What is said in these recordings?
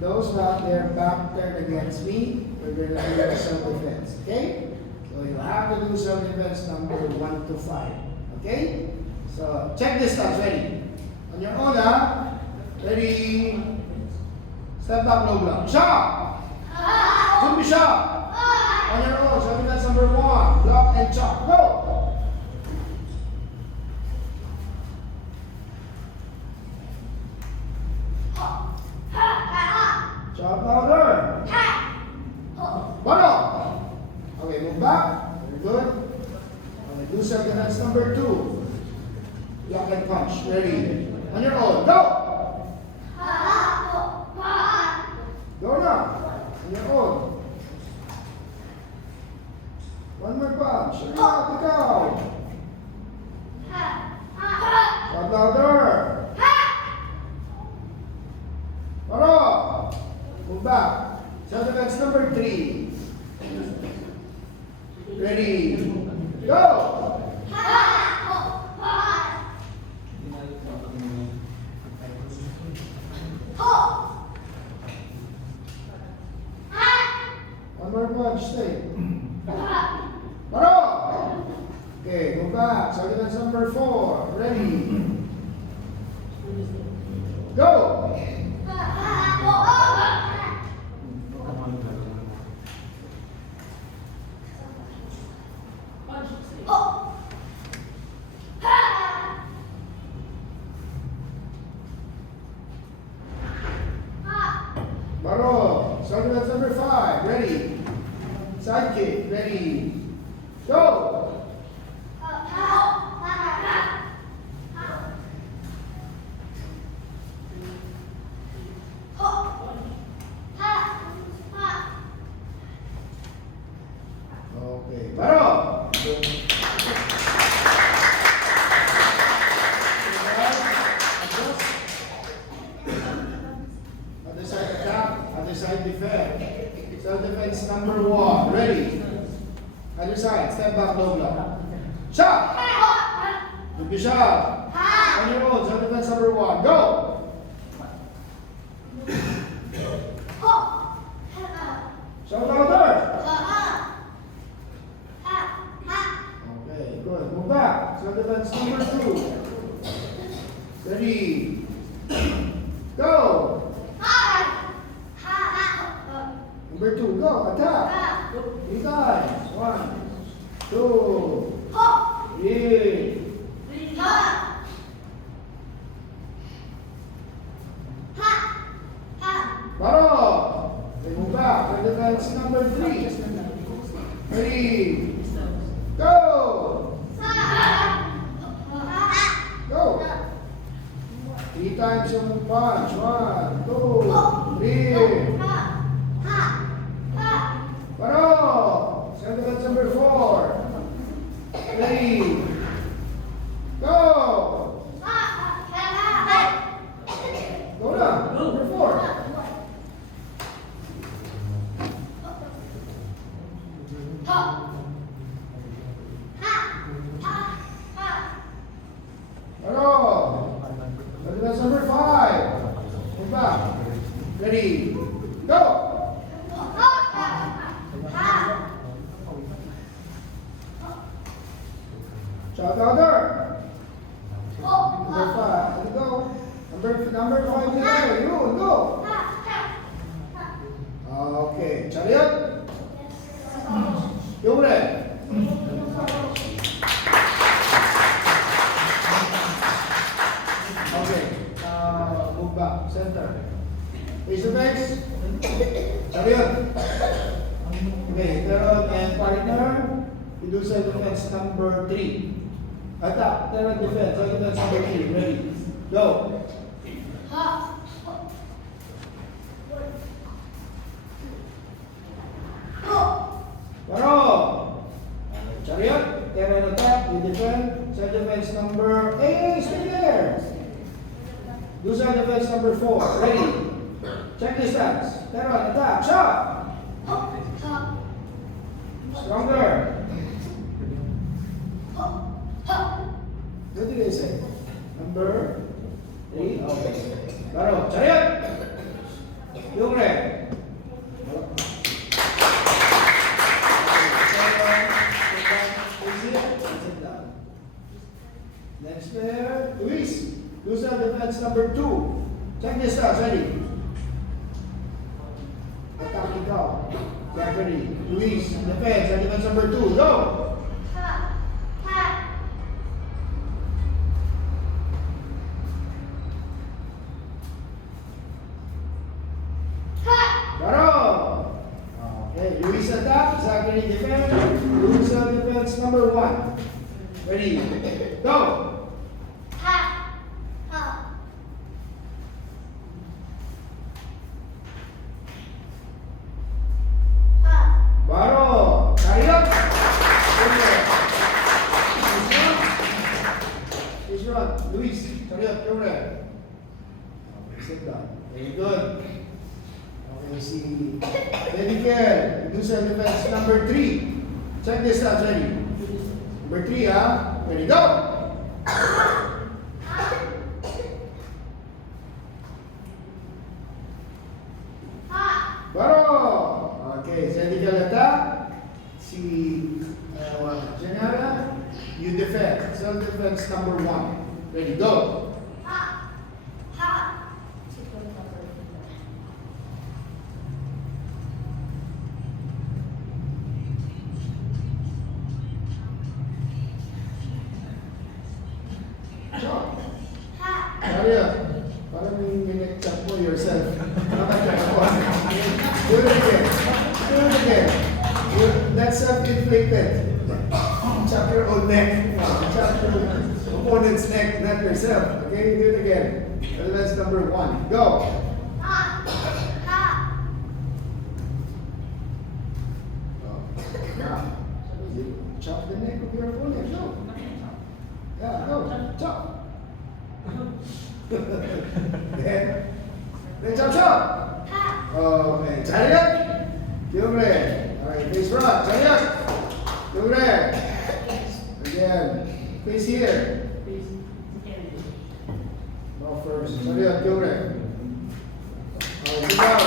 those who have their back turned against me, we're going to do self-defense. Okay? So you have to do self-defense number 1 to 5. Okay? So check this out. Ready? On your own, ha? Ready? Step back, no block. Shot! Zombie shot! On your own. Self-defense number 1. Block and chop. Go! Chop louder. Bottom. Okay, move back. Very good. Okay, do self-defense number 2. Block and punch. Ready? On your own. Go! Go now. On your own. One more punch. Ikaw. Chop louder. Bottom. Move back. Self-defense number 3. Ready? Go! One more punch, stay. Baro! Okay, move back. Self-defense number 4. Ready? Go! Baro, self-defense number 5. Ready? Side kick. Ready? Go! Okay, Baro! Other side attack, other side defend. Self-defense number 1. Ready? Other side, step back, low block. Shot! Good shot. On your own, self-defense number 1. Go! Shout louder! Okay, good. Move back. Self-defense number 2. Ready? Go! Number 2, go, attack. 3 times. 1, 2, 3. Baro. Okay, move back. Self-defense number 3. Ready? Go! Go! 3 times yung punch. 1, 2, 3. Baro! Self-defense number 4. Ready? Go! Go na. Number 4. Baro! Self-defense number 5. Move back. Ready? Go! Shout louder. Number 5. Let's go. Number 5 together. You go. Okay. Chariot. Yung red. Okay. Move back. Center. Face to face. Chariot. Okay. Terod and partner. You do self-defense number 3. Attack. Terod defense. Self-defense number 3. Ready. Go. Baro. Chariot. Terod attack. You defend. Self-defense number... Hey, stay there. Do self-defense number 4. Ready. Check distance. Terod attack. Shot. Stronger. What did I say? Number 3. Okay. Baro. Chariot. Yung defense number 2. Check this out, ready? Attack ikaw. Zachary, Luis, defense number 2. Go! Baro! Okay, Luis attack, Zachary defense, Luis defense number 1. Ready? Go! Baro! Kayot! Israel, Luis, Kayot, come there. Okay, sit down. Very good. Okay, see. Ready, Kel. Do some defense number 3. Check this out, ready? Number 3, ah. Ready, go! Baro! Okay, Zedical attack. Si Janara, you defend. Self-defense number 1. Ready, go! Maria, parang minute-check mo yourself. Do it again. Do it again. That's self-inflicted. Chop your own neck. Chop your opponent's neck, not yourself. Okay, do it again. That's number 1. Go. Now, chop the neck of your opponent. Go. Yeah, go. Chop. then chop. Okay, chariot. Yumre. Alright, face front. Chariot. Yumre. Again. Face here. No first. Chariot. Yumre. Alright, good job.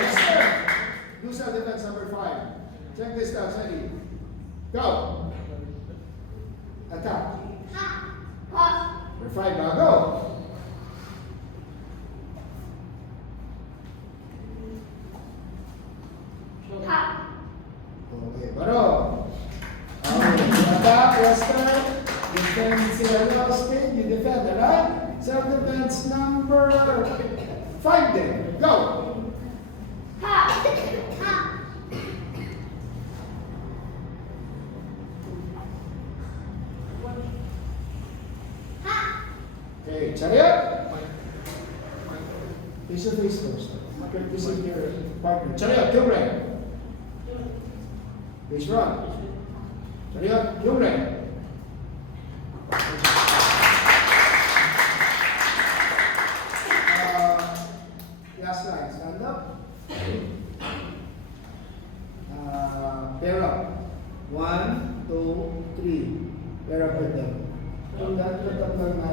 Yes, sir. Do self-defense number 5. Check this out, ready. Go. Attack. Number 5 now, go. Okay, Baro. Attack, Western. Defend sila Austin. You defend, alright? Self-defense number 5 then. Go. Okay, chariot. Face to face first. Practicing your partner. Chariot, Yumre. Face front. Chariot, Yumre.